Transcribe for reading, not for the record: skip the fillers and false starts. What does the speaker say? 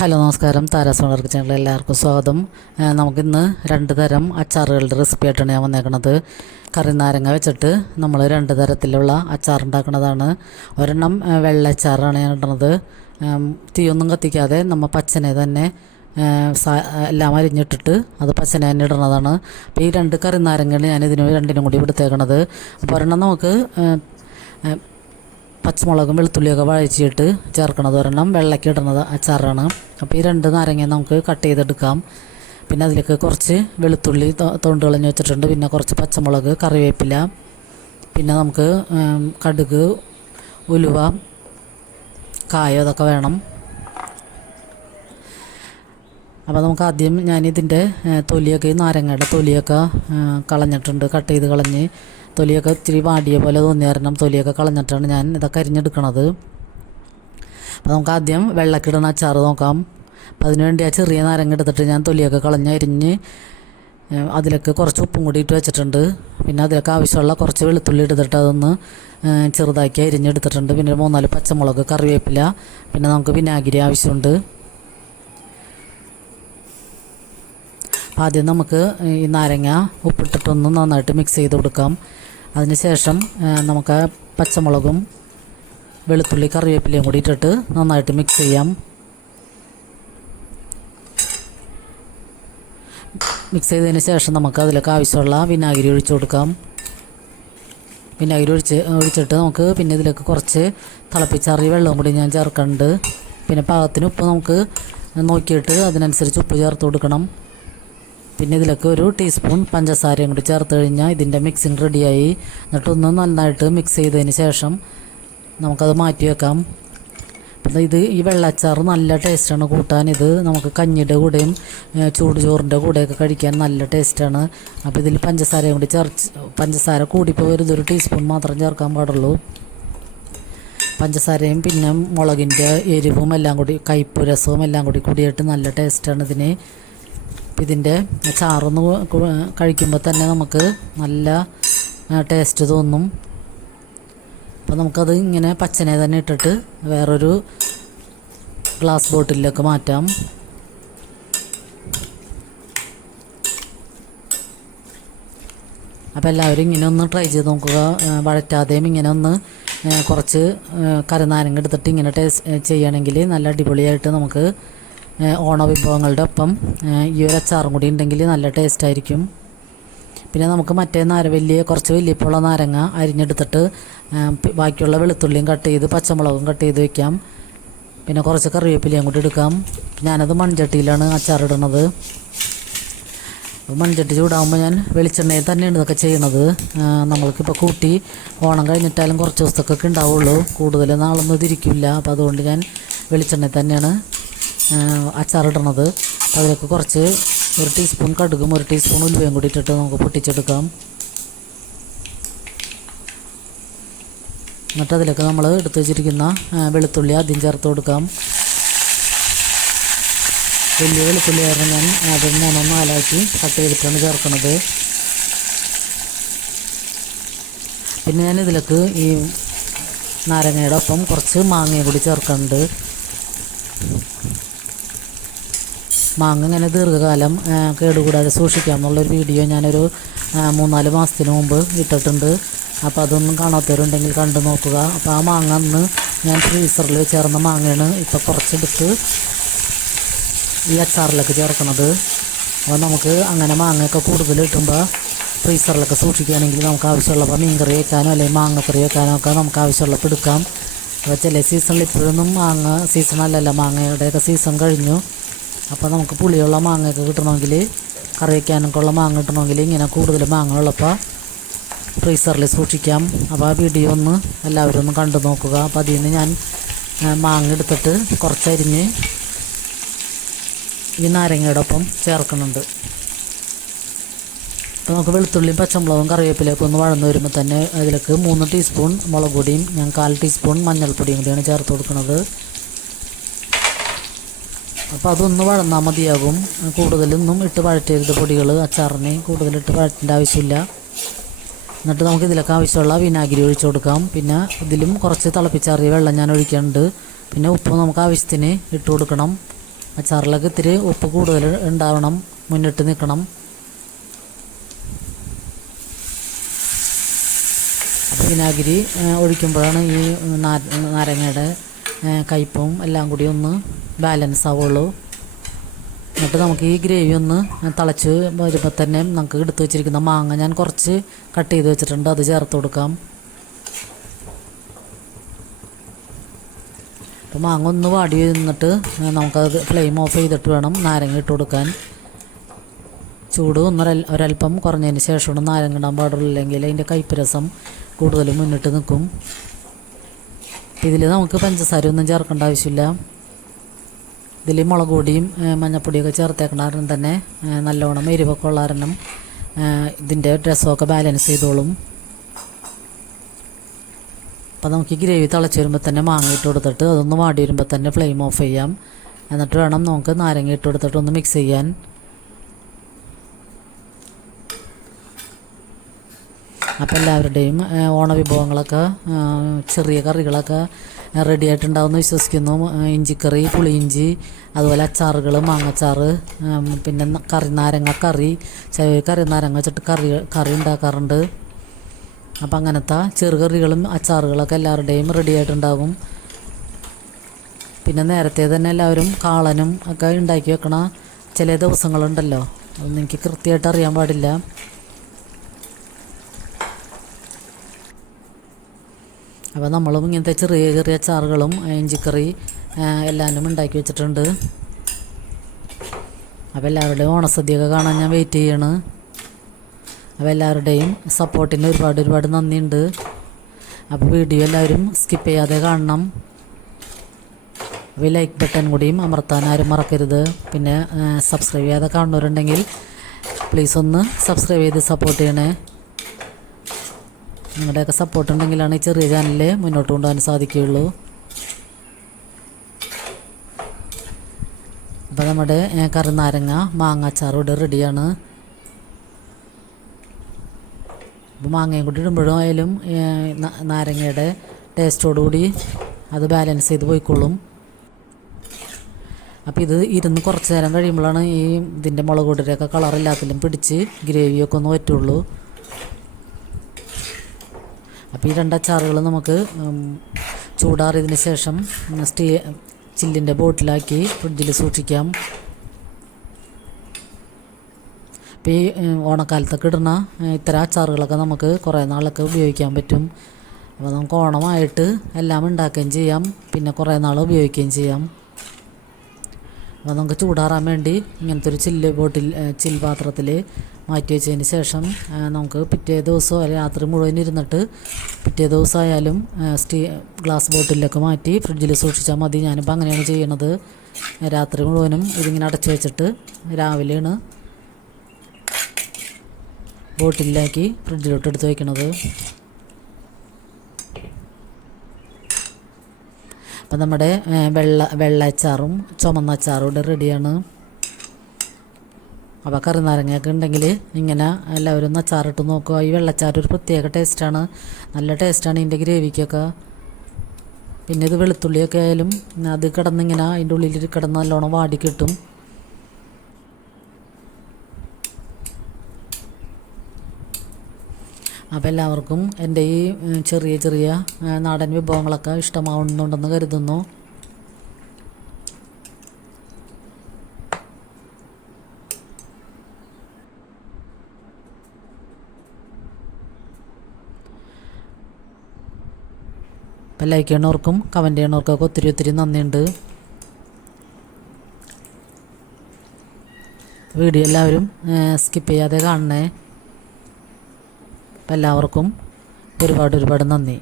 Hello നമസ്കാരം, Tara's വളർക്ക് ചാനലിൽ എല്ലാവർക്കും സ്വാഗതം. നമുക്കിന്ന് 2 തരം അച്ചാറുകളുടെ റെസിപ്പി ആയിട്ടാണ് ഞാൻ വന്നേക്കുന്നത്. കറിനാരങ്ങ വെച്ചിട്ട് നമ്മൾ 2 തരത്തിലുള്ള അച്ചാർ ഉണ്ടാക്കുന്നതാണ്. ഒരെണ്ണം വെള്ള അച്ചാറാണ് ഞാൻ ഇടുന്നത്. തീയൊന്നും കത്തിക്കാതെ നമ്മൾ പച്ചനെ തന്നെ എല്ലാം അരിഞ്ഞിട്ടിട്ട് അത് പച്ചനെ തന്നെ ഇടുന്നതാണ്. അപ്പോൾ ഈ 2 കറിനാരങ്ങയാണ് ഞാൻ രണ്ടിനും കൂടി എടുത്തേക്കണത്. അപ്പോൾ ഒരെണ്ണം നമുക്ക് പച്ചമുളകും വെളുത്തുള്ളിയൊക്കെ വഴച്ചിട്ട് ചേർക്കണത്, ഒരെണ്ണം വെള്ളയ്ക്ക് ഇടുന്നത് അച്ചാറാണ്. അപ്പോൾ ഈ 2 നാരങ്ങ നമുക്ക് കട്ട് ചെയ്തെടുക്കാം. പിന്നെ അതിലേക്ക് കുറച്ച് വെളുത്തുള്ളി തൊണ്ട് കളഞ്ഞ് വെച്ചിട്ടുണ്ട്. പിന്നെ കുറച്ച് പച്ചമുളക്, കറിവേപ്പില, പിന്നെ നമുക്ക് കടുക്, ഉലുവ, കായം അതൊക്കെ വേണം. അപ്പോൾ നമുക്ക് ആദ്യം ഞാനിതിൻ്റെ തൊലിയൊക്കെ, നാരങ്ങയുടെ തൊലിയൊക്കെ കളഞ്ഞിട്ടുണ്ട്. കട്ട് ചെയ്ത് കളഞ്ഞ് തൊലിയൊക്കെ ഇച്ചിരി വാടിയ പോലെ തോന്നി കാരണം തൊലിയൊക്കെ കളഞ്ഞിട്ടാണ് ഞാൻ ഇതൊക്കെ അരിഞ്ഞെടുക്കണത്. അപ്പോൾ നമുക്ക് ആദ്യം വെള്ളക്കിടുന്ന അച്ചാർ നോക്കാം. അപ്പോൾ അതിനുവേണ്ടി ആ ചെറിയ നാരങ്ങ എടുത്തിട്ട് ഞാൻ തൊലിയൊക്കെ കളഞ്ഞ് അരിഞ്ഞ് അതിലേക്ക് കുറച്ച് ഉപ്പും കൂടി ഇട്ട് വെച്ചിട്ടുണ്ട്. പിന്നെ അതിലേക്ക് ആവശ്യമുള്ള കുറച്ച് വെളുത്തുള്ളി എടുത്തിട്ട് അതൊന്ന് ചെറുതാക്കി അരിഞ്ഞെടുത്തിട്ടുണ്ട്. പിന്നെ 3-4 പച്ചമുളക്, കറിവേപ്പില, പിന്നെ നമുക്ക് വിനാഗിരി ആവശ്യമുണ്ട്. അപ്പോൾ ആദ്യം നമുക്ക് ഈ നാരങ്ങ ഉപ്പിട്ടിട്ടൊന്ന് നന്നായിട്ട് മിക്സ് ചെയ്ത് കൊടുക്കാം. അതിന് ശേഷം നമുക്ക് പച്ചമുളകും വെളുത്തുള്ളി, കറിവേപ്പിലയും കൂടി ഇട്ടിട്ട് നന്നായിട്ട് മിക്സ് ചെയ്യാം. മിക്സ് ചെയ്തതിന് ശേഷം നമുക്ക് അതിലേക്ക് ആവശ്യമുള്ള വിനാഗിരി ഒഴിച്ചു കൊടുക്കാം. വിനാഗിരി ഒഴിച്ചിട്ട് നമുക്ക് പിന്നെ ഇതിലേക്ക് കുറച്ച് തിളപ്പിച്ചാറിയ വെള്ളം കൂടി ഞാൻ ചേർക്കുന്നുണ്ട്. പിന്നെ പാകത്തിന് ഉപ്പ് നമുക്ക് നോക്കിയിട്ട് അതിനനുസരിച്ച് ഉപ്പ് ചേർത്ത് കൊടുക്കണം. പിന്നെ ഇതിലേക്ക് 1 ടീസ്പൂൺ പഞ്ചസാരയും കൂടി ചേർത്ത് കഴിഞ്ഞാൽ ഇതിൻ്റെ മിക്സിങ് റെഡിയായി. എന്നിട്ടൊന്ന് നന്നായിട്ട് മിക്സ് ചെയ്തതിന് ശേഷം നമുക്കത് മാറ്റി വെക്കാം. അപ്പം ഈ വെള്ളച്ചാർ നല്ല ടേസ്റ്റാണ് കൂട്ടാൻ. ഇത് നമുക്ക് കഞ്ഞിയുടെ കൂടെയും ചൂട് ചോറിൻ്റെ കൂടെയൊക്കെ കഴിക്കാൻ നല്ല ടേസ്റ്റാണ്. അപ്പോൾ ഇതിൽ പഞ്ചസാരയും കൂടി പഞ്ചസാര കൂടിപ്പോയി 1 ടീസ്പൂൺ മാത്രം ചേർക്കാൻ പാടുള്ളൂ. പഞ്ചസാരയും പിന്നെ മുളകിൻ്റെ എരിവും എല്ലാം കൂടി, കയ്പ്പ് രസവും എല്ലാം കൂടിയിട്ട് നല്ല ടേസ്റ്റാണ് ഇതിന്. ഇതിൻ്റെ ചാറൊന്ന് കഴിക്കുമ്പോൾ തന്നെ നമുക്ക് നല്ല ടേസ്റ്റ് തോന്നും. അപ്പോൾ നമുക്കത് ഇങ്ങനെ പച്ചനെ തന്നെ ഇട്ടിട്ട് വേറൊരു ഗ്ലാസ് ബോട്ടിലേക്ക് മാറ്റാം. അപ്പോൾ എല്ലാവരും ഇങ്ങനെ ഒന്ന് ട്രൈ ചെയ്ത് നോക്കുക. വഴറ്റാതെയും ഇങ്ങനെ ഒന്ന് കുറച്ച് കറിനാരങ്ങ എടുത്തിട്ട് ഇങ്ങനെ ചെയ്യണമെങ്കിൽ നല്ല അടിപൊളിയായിട്ട് നമുക്ക് ഓണവിഭവങ്ങളുടെ ഒപ്പം ഈ ഒരു അച്ചാറും കൂടി ഉണ്ടെങ്കിൽ നല്ല ടേസ്റ്റായിരിക്കും. പിന്നെ നമുക്ക് മറ്റേ കുറച്ച് വലിയപ്പുള്ള നാരങ്ങ അരിഞ്ഞെടുത്തിട്ട് ബാക്കിയുള്ള വെളുത്തുള്ളിയും കട്ട് ചെയ്ത് പച്ചമുളകും കട്ട് ചെയ്ത് വയ്ക്കാം. പിന്നെ കുറച്ച് കറിവേപ്പിലയും കൂടി എടുക്കാം. ഞാനത് മൺചട്ടിയിലാണ് അച്ചാറിടുന്നത്. മൺചട്ടി ചൂടാകുമ്പോൾ ഞാൻ വെളിച്ചെണ്ണയിൽ തന്നെയാണ് ഇതൊക്കെ ചെയ്യണത്. നമ്മൾക്കിപ്പോൾ കൂട്ടി ഓണം കഴിഞ്ഞിട്ടാലും കുറച്ച് ദിവസത്തേക്കൊക്കെ ഉണ്ടാവുള്ളൂ, കൂടുതൽ നാളൊന്നും ഇതിരിക്കില്ല. അപ്പോൾ അതുകൊണ്ട് ഞാൻ വെളിച്ചെണ്ണയിൽ തന്നെയാണ് അച്ചാറിടണത്. അതിലേക്ക് കുറച്ച് 1 ടീസ്പൂൺ കടുകും 1 ടീസ്പൂൺ ഉലുവയും കൂടി ഇട്ടിട്ട് നമുക്ക് പൊട്ടിച്ചെടുക്കാം. എന്നിട്ട് അതിലേക്ക് നമ്മൾ എടുത്ത് വെച്ചിരിക്കുന്ന വെളുത്തുള്ളി ആദ്യം ചേർത്ത് കൊടുക്കാം. വലിയ വെളുത്തുള്ളി ആയിരുന്നു ഞാൻ അത് 3-4 കട്ട് ചെയ്തിട്ടാണ് ചേർക്കുന്നത്. പിന്നെ ഞാൻ ഇതിലേക്ക് ഈ നാരങ്ങയുടെ ഒപ്പം കുറച്ച് മാങ്ങയും കൂടി ചേർക്കുന്നുണ്ട്. മാങ്ങ ഇങ്ങനെ ദീർഘകാലം കേടുകൂടാതെ സൂക്ഷിക്കാമെന്നുള്ളൊരു വീഡിയോ ഞാനൊരു 3-4 മാസത്തിന് മുമ്പ് ഇട്ടിട്ടുണ്ട്. അപ്പോൾ അതൊന്നും കാണാത്തവരുണ്ടെങ്കിൽ കണ്ടു നോക്കുക. അപ്പോൾ ആ മാങ്ങ അന്ന് ഞാൻ ഫ്രീസറിൽ ചേർന്ന മാങ്ങയാണ് ഇപ്പോൾ കുറച്ചെടുത്ത് ഈ അച്ചാറിലൊക്കെ ചേർക്കുന്നത്. അപ്പോൾ നമുക്ക് അങ്ങനെ മാങ്ങയൊക്കെ കൂടുതൽ കിട്ടുമ്പോൾ ഫ്രീസറിലൊക്കെ സൂക്ഷിക്കുകയാണെങ്കിൽ നമുക്ക് ആവശ്യമുള്ളപ്പോൾ മീൻ കറി വയ്ക്കാനോ അല്ലെങ്കിൽ മാങ്ങക്കറി വയ്ക്കാനോ ഒക്കെ നമുക്ക് ആവശ്യമുള്ളപ്പോൾ എടുക്കാം. അപ്പോൾ ചില സീസണിൽ ഇപ്പോഴൊന്നും മാങ്ങ സീസണല്ലല്ലോ, മാങ്ങയുടെയൊക്കെ സീസൺ കഴിഞ്ഞു. അപ്പോൾ നമുക്ക് പുളിയുള്ള മാങ്ങയൊക്കെ കിട്ടണമെങ്കിൽ, കറി വയ്ക്കാനൊക്കെ ഉള്ള മാങ്ങ കിട്ടണമെങ്കിൽ ഇങ്ങനെ കൂടുതൽ മാങ്ങ ഉള്ളപ്പോൾ ഫ്രീസറിൽ സൂക്ഷിക്കാം. അപ്പോൾ ആ വീഡിയോ ഒന്ന് എല്ലാവരും ഒന്ന് കണ്ടു നോക്കുക. അപ്പോൾ അതിൽ നിന്ന് ഞാൻ മാങ്ങ എടുത്തിട്ട് കുറച്ചരിഞ്ഞ് ഈ നാരങ്ങയുടെ ഒപ്പം ചേർക്കുന്നുണ്ട്. അപ്പോൾ നമുക്ക് വെളുത്തുള്ളിയും പച്ചമുളകും കറിവേപ്പിലൊക്കെ ഒന്ന് വഴന്ന് വരുമ്പോൾ തന്നെ അതിലേക്ക് 3 ടീസ്പൂൺ മുളക് പൊടിയും ഞാൻ 1/4 ടീസ്പൂൺ മഞ്ഞൾപ്പൊടിയും കൂടിയാണ് ചേർത്ത് കൊടുക്കുന്നത്. അപ്പോൾ അതൊന്ന് വഴന്നാൽ മതിയാകും. കൂടുതലൊന്നും ഇട്ട് വഴറ്റരുത് പൊടികൾ. അച്ചാറിന് കൂടുതലിട്ട് വഴറ്റേണ്ട ആവശ്യമില്ല. എന്നിട്ട് നമുക്ക് ഇതിലൊക്കെ ആവശ്യമുള്ള വിനാഗിരി ഒഴിച്ചു കൊടുക്കാം. പിന്നെ ഇതിലും കുറച്ച് തിളപ്പിച്ചാറിയ വെള്ളം ഞാൻ ഒഴിക്കുന്നുണ്ട്. പിന്നെ ഉപ്പ് നമുക്ക് ആവശ്യത്തിന് ഇട്ട് കൊടുക്കണം. അച്ചാറിലൊക്കെ ഇത്തിരി ഉപ്പ് കൂടുതൽ ഉണ്ടാവണം, മുന്നിട്ട് നിൽക്കണം. അപ്പോൾ വിനാഗിരി ഒഴിക്കുമ്പോഴാണ് ഈ നാരങ്ങയുടെ കയ്പും എല്ലാം കൂടി ഒന്ന് ബാലൻസ് ആവുള്ളൂ. എന്നിട്ട് നമുക്ക് ഈ ഗ്രേവി ഒന്ന് തിളച്ച് വരുമ്പോൾ തന്നെ നമുക്ക് എടുത്ത് വെച്ചിരിക്കുന്ന മാങ്ങ ഞാൻ കുറച്ച് കട്ട് ചെയ്ത് വെച്ചിട്ടുണ്ട്, അത് ചേർത്ത് കൊടുക്കാം. അപ്പോൾ മാങ്ങ ഒന്ന് വാടി നിന്നിട്ട് നമുക്കത് ഫ്ലെയിം ഓഫ് ചെയ്തിട്ട് വേണം നാരങ്ങ ഇട്ട് കൊടുക്കാൻ. ചൂട് ഒരല്പം കുറഞ്ഞതിന് ശേഷമാണ് നാരങ്ങ ഇടാൻ പാടുള്ളൂ, അല്ലെങ്കിൽ അതിൻ്റെ കയ്പ്പ് രസം കൂടുതലും മുന്നിട്ട് നിൽക്കും. ഇതിൽ നമുക്ക് പഞ്ചസാരയൊന്നും ചേർക്കേണ്ട ആവശ്യമില്ല. ഇതിൽ മുളക് പൊടിയും മഞ്ഞൾപ്പൊടിയൊക്കെ ചേർത്തേക്കണ കാരണം തന്നെ നല്ലോണം എരിവൊക്കെ ഉള്ള കാരണം ഇതിൻ്റെ രസമൊക്കെ ബാലൻസ് ചെയ്തോളും. അപ്പോൾ നമുക്ക് ഈ ഗ്രേവി തിളച്ച് വരുമ്പോൾ തന്നെ മാങ്ങ ഇട്ട് കൊടുത്തിട്ട് അതൊന്ന് വാടി വരുമ്പോൾ തന്നെ ഫ്ലെയിം ഓഫ് ചെയ്യാം. എന്നിട്ട് വേണം നമുക്ക് നാരങ്ങ ഇട്ട് കൊടുത്തിട്ട് ഒന്ന് മിക്സ് ചെയ്യാൻ. അപ്പോൾ എല്ലാവരുടെയും ഓണവിഭവങ്ങളൊക്കെ ചെറിയ കറികളൊക്കെ റെഡി ആയിട്ടുണ്ടാവുമെന്ന് വിശ്വസിക്കുന്നു. ഇഞ്ചിക്കറി, പുളിയിഞ്ചി, അതുപോലെ അച്ചാറുകൾ, മാങ്ങച്ചാറ്, പിന്നെ നാരങ്ങ കറി, കറി നാരങ്ങ വെച്ചിട്ട് കറി ഉണ്ടാക്കാറുണ്ട്. അപ്പം അങ്ങനത്തെ ചെറുകറികളും അച്ചാറുകളൊക്കെ എല്ലാവരുടെയും റെഡി ആയിട്ടുണ്ടാകും. പിന്നെ നേരത്തെ തന്നെ എല്ലാവരും കാളനും ഒക്കെ ഉണ്ടാക്കി വെക്കണ ചില ദിവസങ്ങളുണ്ടല്ലോ, അതൊന്നും എനിക്ക് കൃത്യമായിട്ട് അറിയാൻ പാടില്ല. അപ്പോൾ നമ്മളും ഇങ്ങനത്തെ ചെറിയ ചെറിയ അച്ചാറുകളും ഇഞ്ചിക്കറി എല്ലാവരും ഉണ്ടാക്കി വെച്ചിട്ടുണ്ട്. അപ്പോൾ എല്ലാവരുടെയും ഓണസദ്യയൊക്കെ കാണാൻ ഞാൻ വെയിറ്റ് ചെയ്യണം. അപ്പോൾ എല്ലാവരുടെയും സപ്പോർട്ടിന് ഒരുപാട് നന്ദിയുണ്ട്. അപ്പോൾ വീഡിയോ എല്ലാവരും സ്കിപ്പ് ചെയ്യാതെ കാണണം. അപ്പോൾ ലൈക്ക് ബട്ടൺ കൂടിയും അമർത്താൻ ആരും മറക്കരുത്. പിന്നെ സബ്സ്ക്രൈബ് ചെയ്യാതെ കാണുന്നവരുണ്ടെങ്കിൽ പ്ലീസ് ഒന്ന് സബ്സ്ക്രൈബ് ചെയ്ത് സപ്പോർട്ട് ചെയ്യണേ. നിങ്ങളുടെയൊക്കെ സപ്പോർട്ട് ഉണ്ടെങ്കിലാണ് ഈ ചെറിയ ചാനലിൽ മുന്നോട്ട് കൊണ്ടുപോകാൻ സാധിക്കുകയുള്ളൂ. അപ്പോൾ നമ്മുടെ കറിനാരങ്ങ മാങ്ങ അച്ചാർ ഇവിടെ റെഡിയാണ്. അപ്പോൾ മാങ്ങയും കൂടി ഇടുമ്പോഴും ആയാലും നാരങ്ങയുടെ ടേസ്റ്റോടുകൂടി അത് ബാലൻസ് ചെയ്ത് പോയിക്കൊള്ളും. അപ്പോൾ ഇത് ഇരുന്ന് കുറച്ച് നേരം കഴിയുമ്പോഴാണ് ഈ ഇതിൻ്റെ മുളക് പൊടിയുടെയൊക്കെ കളറെല്ലാത്തിലും പിടിച്ച് ഗ്രേവിയൊക്കെ ഒന്ന് പറ്റുള്ളൂ. അപ്പോൾ ഈ രണ്ടച്ചാറുകൾ നമുക്ക് ചൂടാറിയതിന് ശേഷം ചില്ലിൻ്റെ ബോട്ടിലാക്കി ഫ്രിഡ്ജിൽ സൂക്ഷിക്കാം. അപ്പോൾ ഈ ഓണക്കാലത്തൊക്കെ ഇടുന്ന ഇത്തരം അച്ചാറുകളൊക്കെ നമുക്ക് കുറേ നാളൊക്കെ ഉപയോഗിക്കാൻ പറ്റും. അപ്പോൾ നമുക്ക് ഓണമായിട്ട് എല്ലാം ഉണ്ടാക്കുകയും ചെയ്യാം, പിന്നെ കുറേ നാൾ ഉപയോഗിക്കുകയും ചെയ്യാം. അപ്പോൾ നമുക്ക് ചൂടാറാൻ വേണ്ടി ഇങ്ങനത്തെ ഒരു ചിൽ പാത്രത്തിൽ മാറ്റി വെച്ചതിന് ശേഷം നമുക്ക് പിറ്റേ ദിവസം രാത്രി മുഴുവൻ ഇരുന്നിട്ട് പിറ്റേ ദിവസമായാലും ഗ്ലാസ് ബോട്ടിലൊക്കെ മാറ്റി ഫ്രിഡ്ജിൽ സൂക്ഷിച്ചാൽ മതി. ഞാനിപ്പോൾ അങ്ങനെയാണ് ചെയ്യണത്. രാത്രി മുഴുവനും ഇതിങ്ങനെ അടച്ചു വെച്ചിട്ട് രാവിലെയാണ് ബോട്ടിലാക്കി ഫ്രിഡ്ജിലോട്ട് എടുത്ത് വയ്ക്കണത്. അപ്പം നമ്മുടെ വെള്ള അച്ചാറും ചുമന്ന അച്ചാറും ഇവിടെ റെഡിയാണ്. അപ്പോൾ കറിനാരങ്ങയൊക്കെ ഉണ്ടെങ്കിൽ ഇങ്ങനെ എല്ലാവരും ഒന്ന് അച്ചാറിട്ട് നോക്കുക. ഈ വെള്ളച്ചാർ ഒരു പ്രത്യേക ടേസ്റ്റാണ്, നല്ല ടേസ്റ്റാണ് ഇതിൻ്റെ ഗ്രേവിക്കൊക്കെ. പിന്നെ ഇത് വെളുത്തുള്ളിയൊക്കെ ആയാലും അത് കിടന്നിങ്ങനെ അതിൻ്റെ ഉള്ളിൽ കിടന്ന് നല്ലോണം വാടി കിട്ടും. അപ്പോൾ എല്ലാവർക്കും എൻ്റെ ഈ ചെറിയ ചെറിയ നാടൻ വിഭവങ്ങളൊക്കെ ഇഷ്ടമാവുന്നുണ്ടെന്ന് കരുതുന്നു. അപ്പോൾ ലൈക്ക് ചെയ്യണവർക്കും കമൻറ്റ് ചെയ്യണവർക്കൊക്കെ ഒത്തിരി നന്ദിയുണ്ട്. വീഡിയോ എല്ലാവരും സ്കിപ്പ് ചെയ്യാതെ കാണണേ. അപ്പോൾ എല്ലാവർക്കും ഒരുപാട് നന്ദി.